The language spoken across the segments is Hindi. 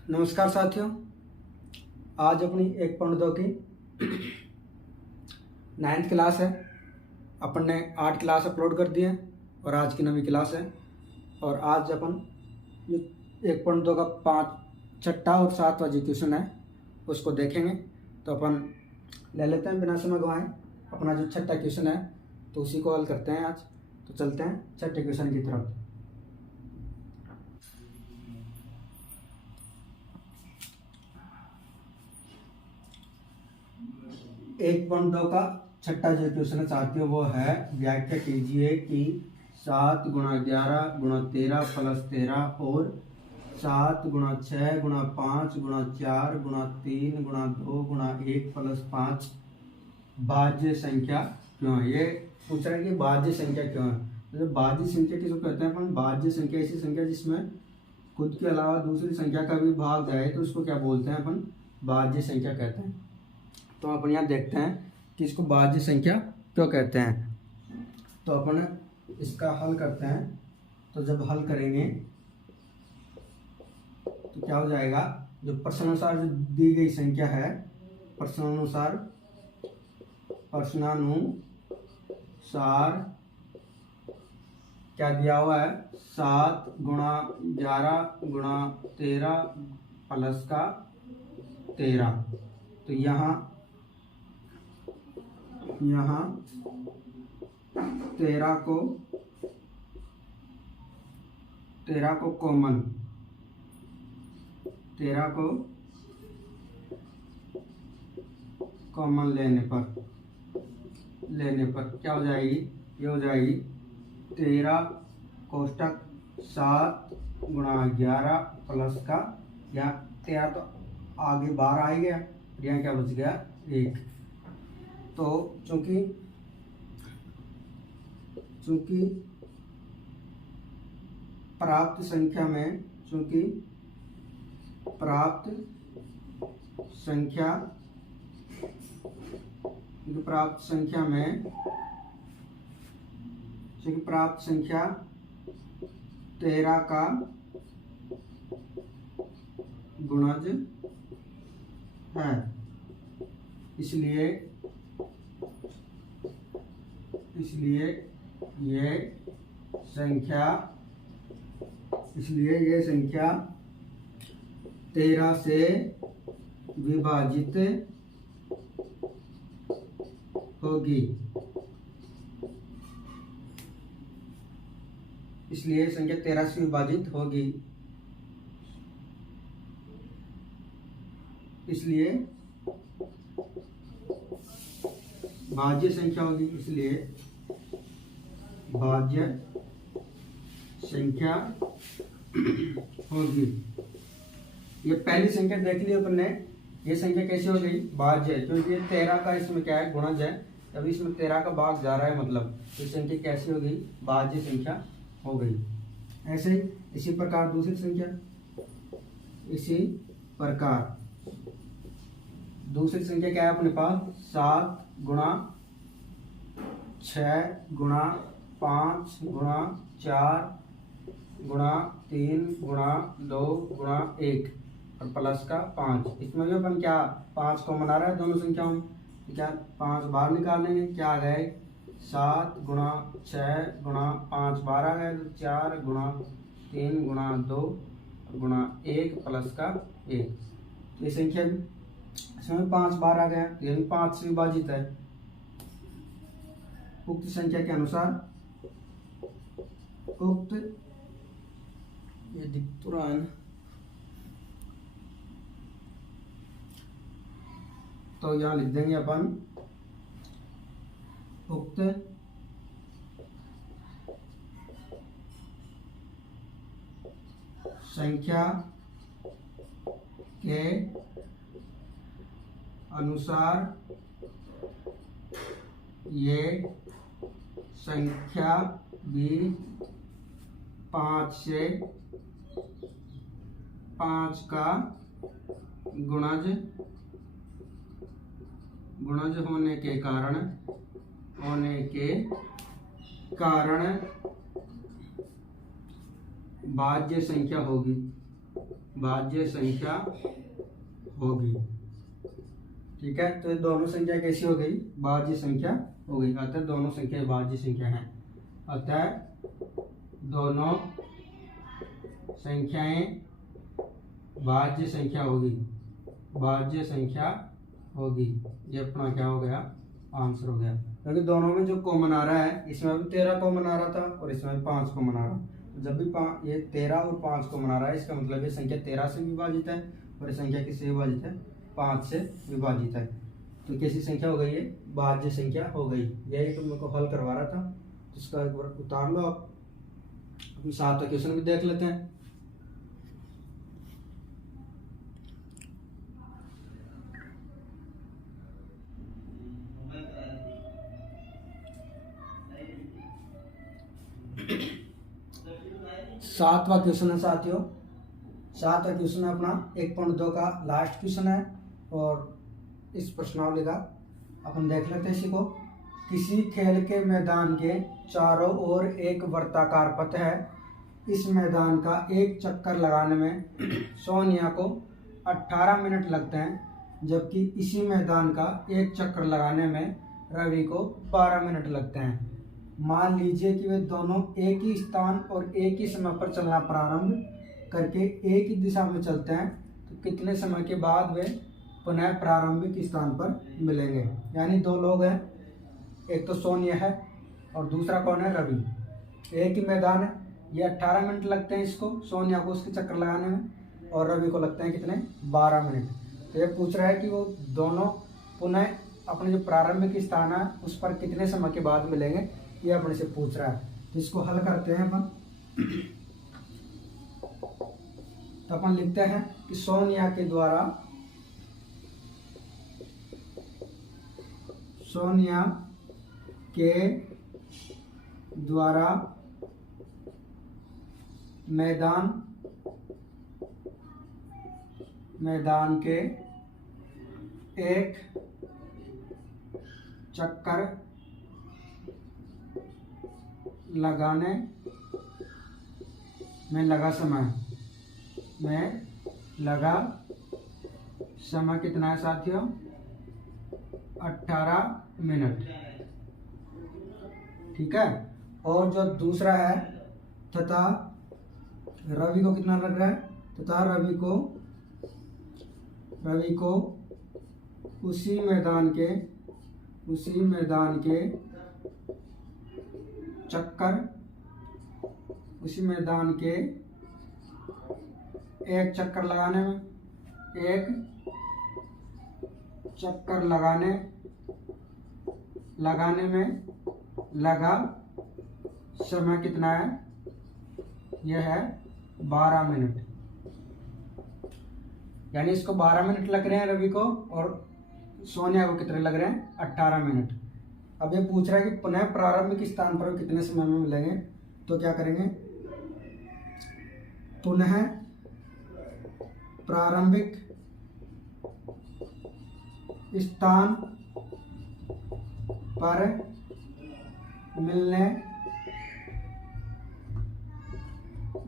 नमस्कार साथियों। आज अपनी 1.2 की 9th क्लास है। अपन ने 8 क्लास अपलोड कर दिए हैं और आज की 9वीं क्लास है। और आज अपन ये 1.2 का 5 छठा और 7वां जो क्वेश्चन है उसको देखेंगे। तो अपन ले लेते हैं बिना समय गंवाए अपना जो छठा क्वेश्चन है, तो उसी को हल करते हैं आज। तो चलते हैं छठे क्वेश्चन की तरफ। एक पॉइंट 2 का छठा जो क्वेश्चन चाहती हो वो है, व्याख्या कीजिए कि 7 गुणा 11 गुणा 13 प्लस 13 और 7 गुणा 6 गुणा 5 गुणा 4 गुणा 3 गुणा 2 गुणा 1 प्लस 5 भाज्य संख्या क्यों है। ये पूछ रहा है कि भाज्य संख्या क्यों है। तो भाज्य संख्या किसको कहते हैं अपन? भाज्य संख्या ऐसी संख्या जिसमें खुद के अलावा दूसरी संख्या का भी भाग जाए तो उसको क्या बोलते हैं अपन? भाज्य संख्या कहते हैं। तो अपन यहाँ देखते हैं कि इसको भाज्य संख्या क्यों कहते हैं। तो अपन इसका हल करते हैं। तो जब हल करेंगे तो क्या हो जाएगा, जो प्रश्नानुसार जो दी गई संख्या है, प्रश्नानुसार क्या दिया हुआ है, 7 गुणा 11 गुणा 13 प्लस का 13। तो यहाँ 13 को कॉमन, 13 को कॉमन लेने पर क्या हो जाएगी, ये हो जाएगी 13 कोष्टक 7 गुणा 11 प्लस का, यहाँ 13 तो आगे 12 आ गया, यहाँ क्या बच गया 1। तो चूंकि प्राप्त संख्या में प्राप्त संख्या 13 का गुणज है, इसलिए ये संख्या 13 से विभाजित होगी। इसलिए संख्या 13 से विभाजित होगी, इसलिए भाज्य संख्या होगी, इसलिए भाज्य संख्या होगी। ये पहली संख्या देख ली अपन ने, ये संख्या कैसे हो गई, भाज्य, क्योंकि ये 13 का इसमें क्या है, गुणज है, तभी इसमें 13 का भाग जा रहा है, मतलब ये संख्या कैसी हो गई, भाज्य संख्या हो गई। ऐसे ही इसी प्रकार दूसरी संख्या, दूसरी संख्या क्या है अपने पास, 7 गुणा 6 गुणा 5 गुणा 4 गुणा 3 गुणा 2 गुणा 1 और प्लस का 5। इसमें भी अपन क्या 5 को मना रहा है दोनों संख्याओं में, क्या 5 बाहर निकाल लेंगे, क्या आ गए 7 गुणा 6 गुणा 5 बाहर आ गए, तो 4 गुणा 3 गुणा 2 गुणा 1 प्लस का 1। तो ये संख्या भी इसमें 5 बाहर आ गया, ये भी 5 से विभाजित है। उक्त संख्या के अनुसार ये दिख तो रहा है ना, तो यहाँ लिख देंगे अपन उक्त संख्या के अनुसार ये संख्या भी 5 से 5 का गुणज होने के कारण भाज्य संख्या होगी। भाज्य संख्या होगी। ठीक है, तो ये दोनों संख्या कैसी हो गई? भाज्य संख्या हो गई। अतः दोनों संख्या भाज्य संख्या है। अतः दोनों संख्याएं भाज्य संख्या होगी, भाज्य संख्या होगी। ये अपना क्या हो गया? आंसर हो गया। क्योंकि दोनों में जो कॉमन आ रहा है, इसमें भी 13 कॉमन आ रहा था और इसमें भी 5 कॉमन आ रहा है। तो जब भी ये 13 और 5 कॉमन आ रहा है, इसका मतलब ये संख्या 13 से विभाजित है और ये संख्या किससे विभाजित है? 5 से विभाजित है। तो कैसी संख्या हो गई? ये भाज्य संख्या हो गई। यही तो मेरे को हल करवा रहा था, इसका एक बार उतार लो आप। अपने 7वां क्वेश्चन भी देख लेते हैं। सातवां क्वेश्चन है साथियों, सातवां क्वेश्चन है अपना 1.2 का लास्ट क्वेश्चन है और इस प्रश्नावली का अपन देख लेते हैं इसी को। किसी खेल के मैदान के चारों ओर एक वृत्ताकार पथ है। इस मैदान का एक चक्कर लगाने में सोनिया को 18 मिनट लगते हैं, जबकि इसी मैदान का एक चक्कर लगाने में रवि को 12 मिनट लगते हैं। मान लीजिए कि वे दोनों एक ही स्थान और एक ही समय पर चलना प्रारंभ करके एक ही दिशा में चलते हैं, तो कितने समय के बाद वे पुनः प्रारंभिक स्थान पर मिलेंगे? यानी दो लोग हैं, एक तो सोनिया है और दूसरा कौन है? रवि। एक ही मैदान है, ये 18 मिनट लगते हैं इसको, सोनिया को उसके चक्कर लगाने में, और रवि को लगते हैं कितने? 12 मिनट। तो ये पूछ रहा है कि वो दोनों पुनः अपने जो प्रारंभिक स्थान है उस पर कितने समय के बाद मिलेंगे, ये अपने से पूछ रहा है। तो इसको हल करते हैं अपन। तो अपन लिखते हैं कि सोनिया के द्वारा मैदान के एक चक्कर लगाने में लगा समय कितना है साथियों? 18 मिनट। ठीक है, और जो दूसरा है तथा रवि को कितना लग रहा है? तथा रवि को उसी मैदान के एक चक्कर लगाने में लगा समय कितना है? यह है 12 मिनट। यानी इसको 12 मिनट लग रहे हैं रवि को, और सोनिया को कितने लग रहे हैं? 18 मिनट। अब ये पूछ रहा है कि पुनः प्रारंभिक स्थान पर कितने समय में मिलेंगे। तो क्या करेंगे? पुनः प्रारंभिक स्थान पर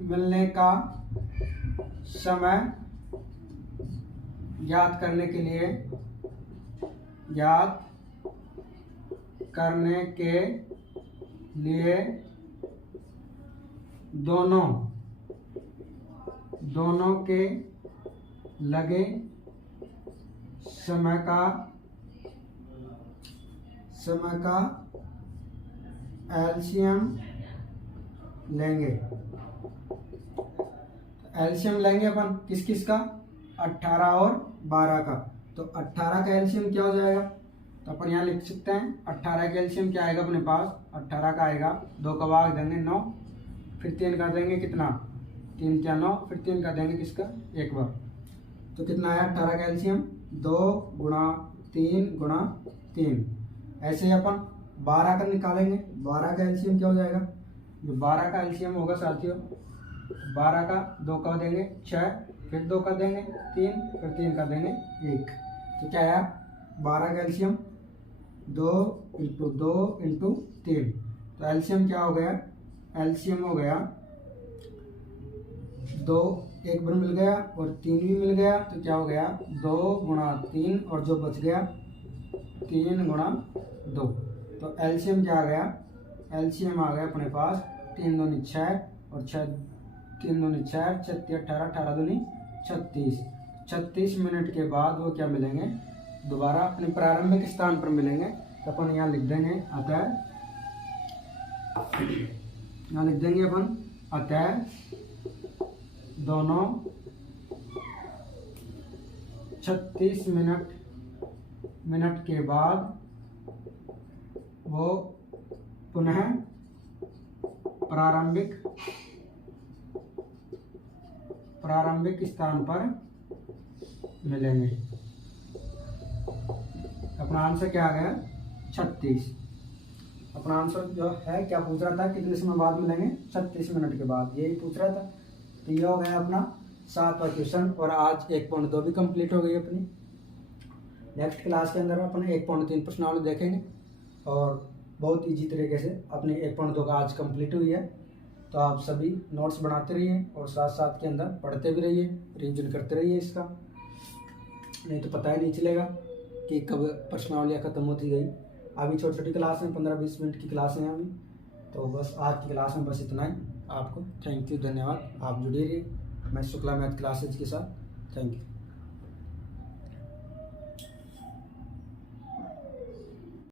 मिलने का समय ज्ञात करने के लिए दोनों के लगे समय का एलसीएम लेंगे। एलसीएम लेंगे अपन किस किस का? 18 और 12 का। तो 18 का एलसीएम क्या हो जाएगा? तो अपन यहाँ लिख सकते हैं 18 का एलसीएम क्या आएगा अपने पास? 18 का आएगा, 2 का भाग देंगे 9, फिर 3 का देंगे कितना? 3 क्या 9, फिर 3 का देंगे किसका? एक बार। तो कितना आया 18 का एलसीएम? 2 गुणा 3 गुणा 3। ऐसे ही अपन 12 का निकालेंगे। 12 का एलसीएम क्या हो जाएगा? जो 12 का एलसीएम होगा साथियों, 12 का 2 का देंगे 6, फिर 2 का देंगे 3, फिर 3 का देंगे 1। तो क्या आया 12 का एलसीएम? 2 into 2 into 3। तो एलसीएम क्या हो गया? एलसीएम हो गया 2 एक बार मिल गया और 3 भी मिल गया, तो क्या हो गया 2 गुणा 3, और जो बच गया 3 गुणा 2। तो एलसीएम क्या आ गया, एलसीएम आ गया अपने पास 3 दूनी 6 और 6 3 दूनी 6, 36 18, 18 दूनी 36। 36 मिनट के बाद वो क्या मिलेंगे, दोबारा अपने प्रारंभिक स्थान पर मिलेंगे। तो अपन यहाँ लिख देंगे अतः, यहाँ लिख देंगे अपन अतः दोनों 36 मिनट के बाद वो पुनः प्रारंभिक स्थान पर मिलेंगे। अपना आंसर क्या आ गया 36। अपना आंसर जो है क्या पूछ रहा था, कितने समय बाद मिलेंगे, 36 मिनट के बाद, यही पूछ रहा था। तो ये हो गया अपना 7वां क्वेश्चन, और आज 1.2 भी कंप्लीट हो गई अपनी। नेक्स्ट क्लास के अंदर अपन 1.3 प्रश्नावली देखेंगे, और बहुत इजी तरीके से अपनी 1.2 का आज कंप्लीट हुई है। तो आप सभी नोट्स बनाते रहिए और साथ साथ के अंदर पढ़ते भी रहिए, रिविजन करते रहिए इसका, नहीं तो पता ही नहीं चलेगा कि कब प्रश्नावलियाँ खत्म होती गई। अभी छोटी छोटी क्लास में 15-20 मिनट की क्लास हैं अभी। तो बस आज की क्लास में बस इतना ही। आपको थैंक यू, धन्यवाद। आप जुड़े रहिए मैं शुक्ला मैथ क्लासेज के साथ। Thank you.